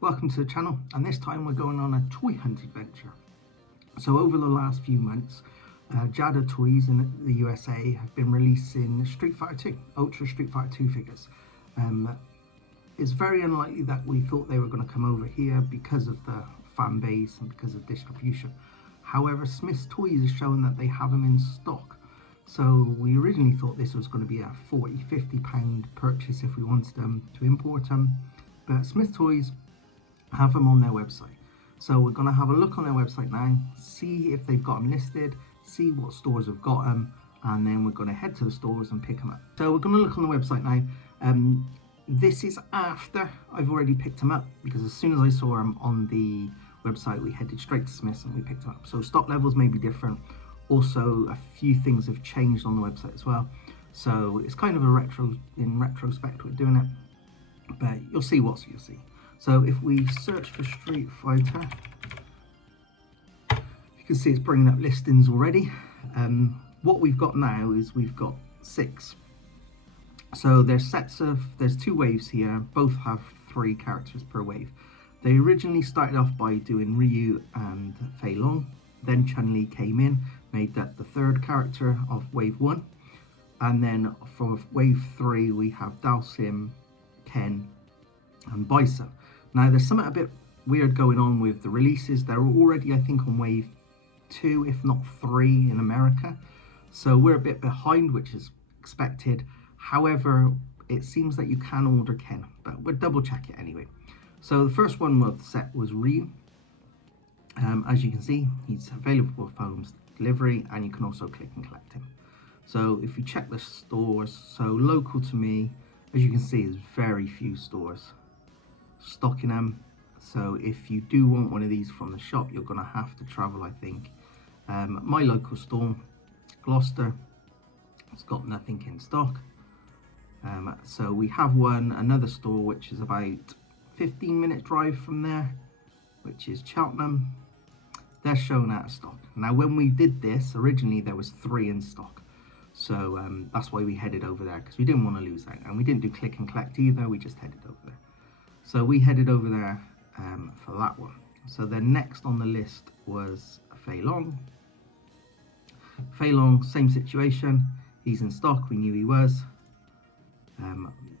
Welcome to the channel, and this time we're going on a toy hunt adventure. So over the last few months, JADA Toys in the USA have been releasing Street Fighter 2, Ultra Street Fighter 2 figures. It's very unlikely that we thought they were going to come over here because of the fan base and because of distribution. However, Smyths Toys is showing that they have them in stock. So we originally thought this was going to be a £40–50 purchase if we wanted them to import them, but Smyths Toys have them on their website. So we're going to have a look on their website now, see if they've got them listed, see what stores have got them, and then we're going to head to the stores and pick them up. So we're going to look on the website now. This is after I've already picked them up, because as soon as I saw them on the website, we headed straight to Smyths and we picked them up. So stock levels may be different. Also, a few things have changed on the website as well. So it's kind of a in retrospect we're doing it, but you'll see what you'll see. So if we search for Street Fighter, you can see it's bringing up listings already. What we've got now is we've got 6. So there's two waves here, both have 3 characters per wave. They originally started off by doing Ryu and Fei Long, then Chun-Li came in, made that the 3rd character of wave 1, and then for wave 3 we have Dalsim, Ken and Bison. Now there's something a bit weird going on with the releases. They're already, I think, on wave 2 if not 3 in America, so we're a bit behind, which is expected. However, it seems that you can order Ken, but we'll double check it anyway. So the first one of the set was Ryu. As you can see, he's available for home delivery, and you can also click and collect him. So if you check the stores, so local to me, as you can see, there's very few stores stocking them. So if you do want one of these from the shop, you're going to have to travel, I think. My local store, Gloucester, it's got nothing in stock. So we have another store which is about 15-minute drive from there, which is Cheltenham. They're shown out of stock. Now when we did this, originally there was 3 in stock. So that's why we headed over there, because we didn't want to lose out. And we didn't do click and collect either, we just headed over there. So we headed over there for that one. So then next on the list was Fei Long. Fei Long, same situation. He's in stock, we knew he was.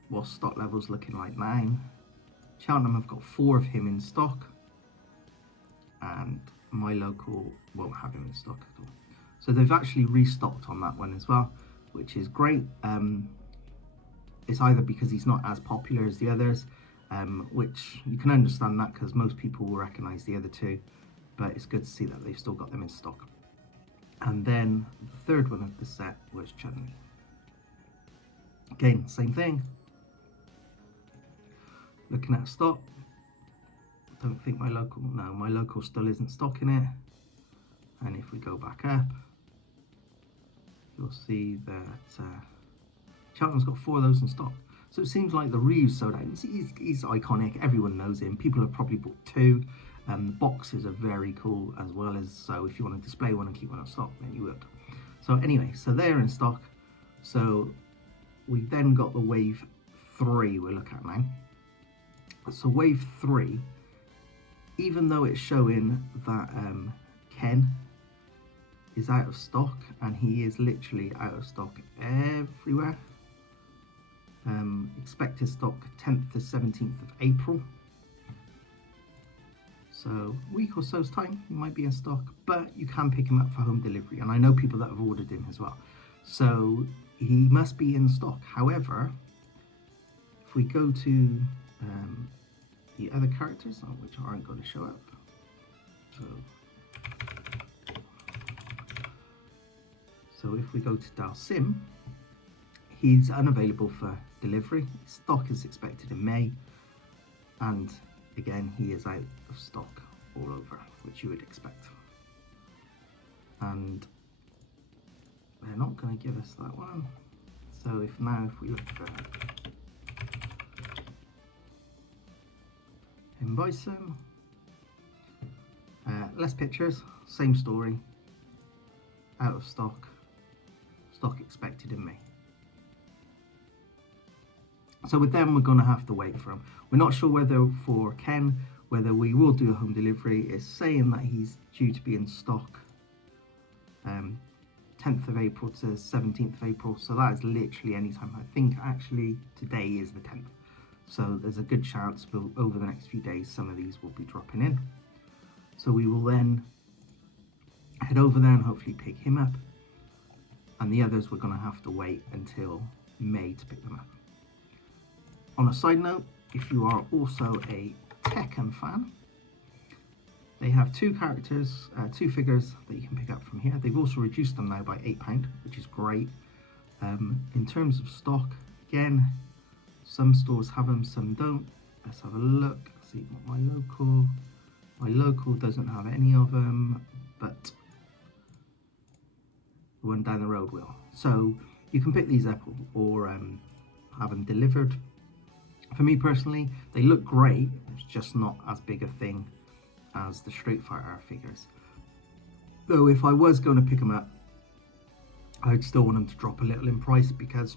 What stock levels looking like now? Cheltenham have got 4 of him in stock, and my local won't have him in stock at all. So they've actually restocked on that one as well, which is great. It's either because he's not as popular as the others, which you can understand that, because most people will recognize the other 2, but it's good to see that they've still got them in stock. And then the 3rd one of the set was Chun-Li. Again, same thing. Looking at stock, don't think my local still isn't stocking it. And if we go back up, you'll see that Cheltenham's got 4 of those in stock. So it seems like the Ryu's sold out. He's iconic, everyone knows him. People have probably bought 2. The boxes are very cool as well, as so if you want to display one and keep one in stock, then you would. So anyway, so they're in stock. So we then got the wave 3 we're looking at now. So wave 3, even though it's showing that Ken is out of stock, and he is literally out of stock everywhere. Expected stock 10th to 17th of April. So a week or so's time, he might be in stock, but you can pick him up for home delivery, and I know people that have ordered him as well. So he must be in stock. However, if we go to the other characters, which aren't going to show up, so if we go to Dalsim, he's unavailable for delivery. Stock is expected in May, and again he is out of stock all over, which you would expect. And they're not going to give us that one. So if we look for Bison, less pictures, same story, out of stock, stock expected in May. So with them, we're going to have to wait for them. We're not sure whether for Ken, whether we will do a home delivery. It's saying that he's due to be in stock 10th of April to 17th of April. So that is literally any time. I think actually today is the 10th. So there's a good chance over the next few days some of these will be dropping in. So we will then head over there and hopefully pick him up. And the others we're going to have to wait until May to pick them up. On a side note, if you are also a Tekken fan, they have two characters, two figures that you can pick up from here. They've also reduced them now by £8, which is great. In terms of stock, again, some stores have them, some don't. Let's have a look. See what my local doesn't have any of them, but the one down the road will. So you can pick these up or have them delivered. For me personally, they look great. It's just not as big a thing as the Street Fighter figures. Though if I was going to pick them up, I'd still want them to drop a little in price, because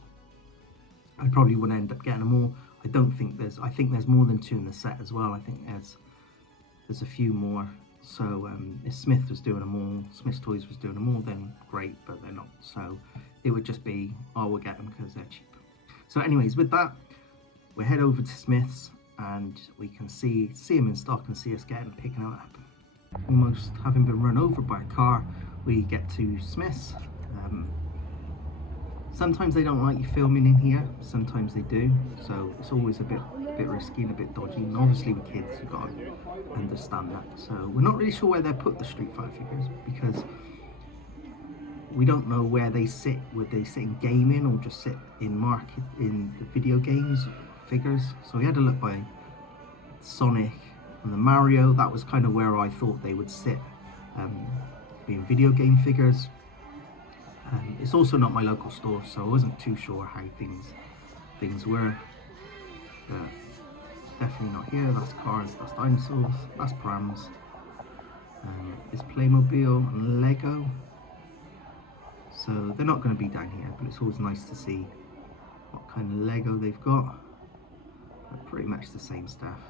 I probably wouldn't end up getting them all. I think there's more than 2 in the set as well. I think there's a few more. So if Smyths was doing them all, Smyths Toys was doing them all, then great, but they're not. So it would just be, oh, we'll get them because they're cheap. So anyways, with that, we'll head over to Smyths and we can see them in stock and see us picking them up. Almost having been run over by a car, we get to Smyths. Sometimes they don't like you filming in here, sometimes they do, so it's always a bit risky and a bit dodgy, and obviously with kids you've got to understand that. So we're not really sure where they put the Street Fighter figures, because we don't know where they sit. Would they sit in gaming or just sit in the video games figures? So we had a look by Sonic and the Mario. That was kind of where I thought they would sit, being video game figures. It's also not my local store, so I wasn't too sure how things were. Definitely not here. That's cars, that's dinosaurs, that's prams. It's Playmobil and Lego. So they're not going to be down here, but it's always nice to see what kind of Lego they've got. They're pretty much the same stuff.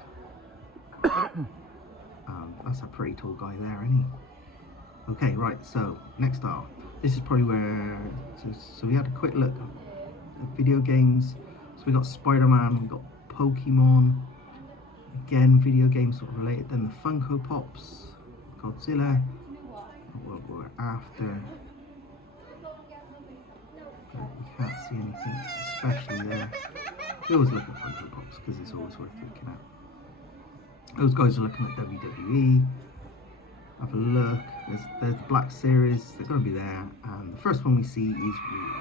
That's a pretty tall guy there, isn't he? Okay, right, so next up, this is probably where, so we had a quick look at video games. So we got Spider-Man, we got Pokemon, again video games sort of related, then the Funko Pops, Godzilla, what we're after. But you can't see anything especially there. We always look at Funko Pops because it's always worth looking at. Those guys are looking at WWE. Have a look. There's the Black Series. They're going to be there. And the first one we see is Ryu.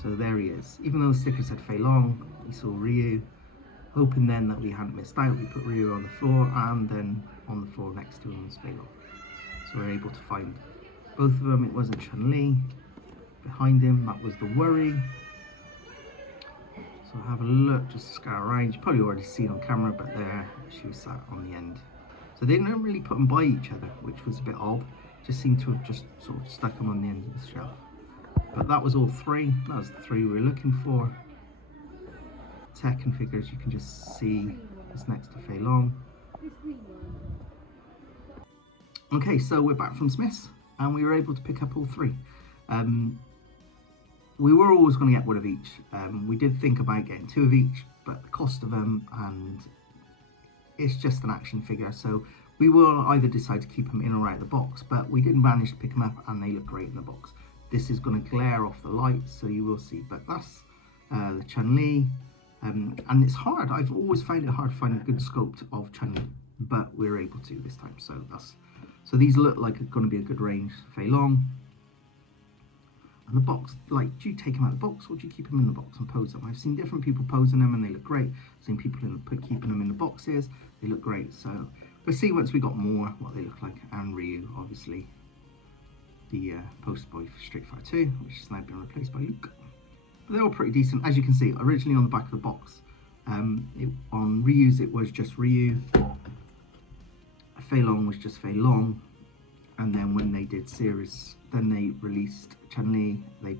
So there he is. Even though the sticker said Fei Long, we saw Ryu. Hoping then that we hadn't missed out, we put Ryu on the floor, and then on the floor next to him was Fei Long. So we were able to find both of them. It wasn't Chun-Li. Behind him, that was the Worry. So have a look, just to scour around. You probably already seen on camera, but there she was sat on the end. So they didn't really put them by each other, which was a bit odd. Just seemed to have just sort of stuck them on the end of the shelf. But that was all 3. That was the 3 we were looking for. Tekken figures, you can just see it's next to Fei Long. Okay, so we're back from Smyths, and we were able to pick up all 3. We were always going to get one of each. We did think about getting 2 of each, but the cost of them, and it's just an action figure, so we will either decide to keep them in or out of the box, but we did manage to pick them up and they look great in the box. This is going to glare off the lights, so you will see, but that's the Chun-Li, and it's hard. I've always found it hard to find a good sculpt of Chun-Li, but we're able to this time, so these look like it's going to be a good range. Fei Long. And the box, like, do you take them out of the box or do you keep them in the box and pose them? I've seen different people posing them and they look great. I've seen people keeping them in the boxes, they look great. So we'll see once we got more what they look like. And Ryu, obviously, the poster boy for Street Fighter 2, which has now been replaced by Luke. But they're all pretty decent. As you can see, originally on the back of the box, on Ryu's it was just Ryu. Fei Long was just Fei Long. And then when they did series, then they released Chun-Li, they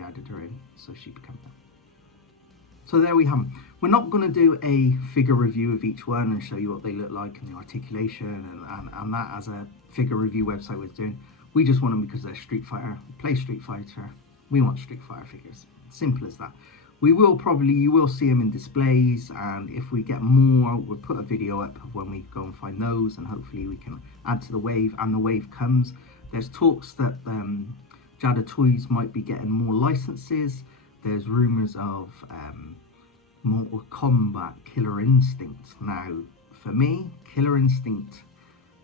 added her in, so she became that. So there we have them. We're not going to do a figure review of each one and show you what they look like and the articulation and that as a figure review website was doing. We just want them because they're Street Fighter, play Street Fighter. We want Street Fighter figures. Simple as that. You will see them in displays, and if we get more, we'll put a video up of when we go and find those, and hopefully we can add to the wave, and the wave comes. There's talks that JADA Toys might be getting more licenses. There's rumours of Mortal Kombat Killer Instinct. Now, for me, Killer Instinct,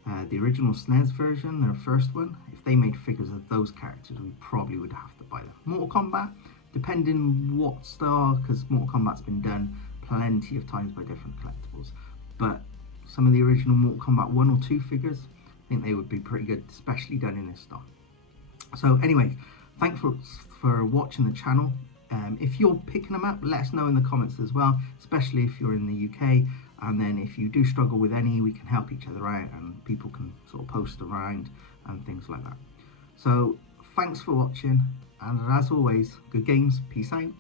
the original SNES version, their first one, if they made figures of those characters, we probably would have to buy them. Mortal Kombat, depending what star, because Mortal Kombat's been done plenty of times by different collectibles. But some of the original Mortal Kombat 1 or 2 figures, I think they would be pretty good, especially done in this style. So anyway, thanks for watching the channel. If you're picking them up, let us know in the comments as well, especially if you're in the UK. And then if you do struggle with any, we can help each other out, and people can sort of post around and things like that. So thanks for watching, and as always, good games, peace out.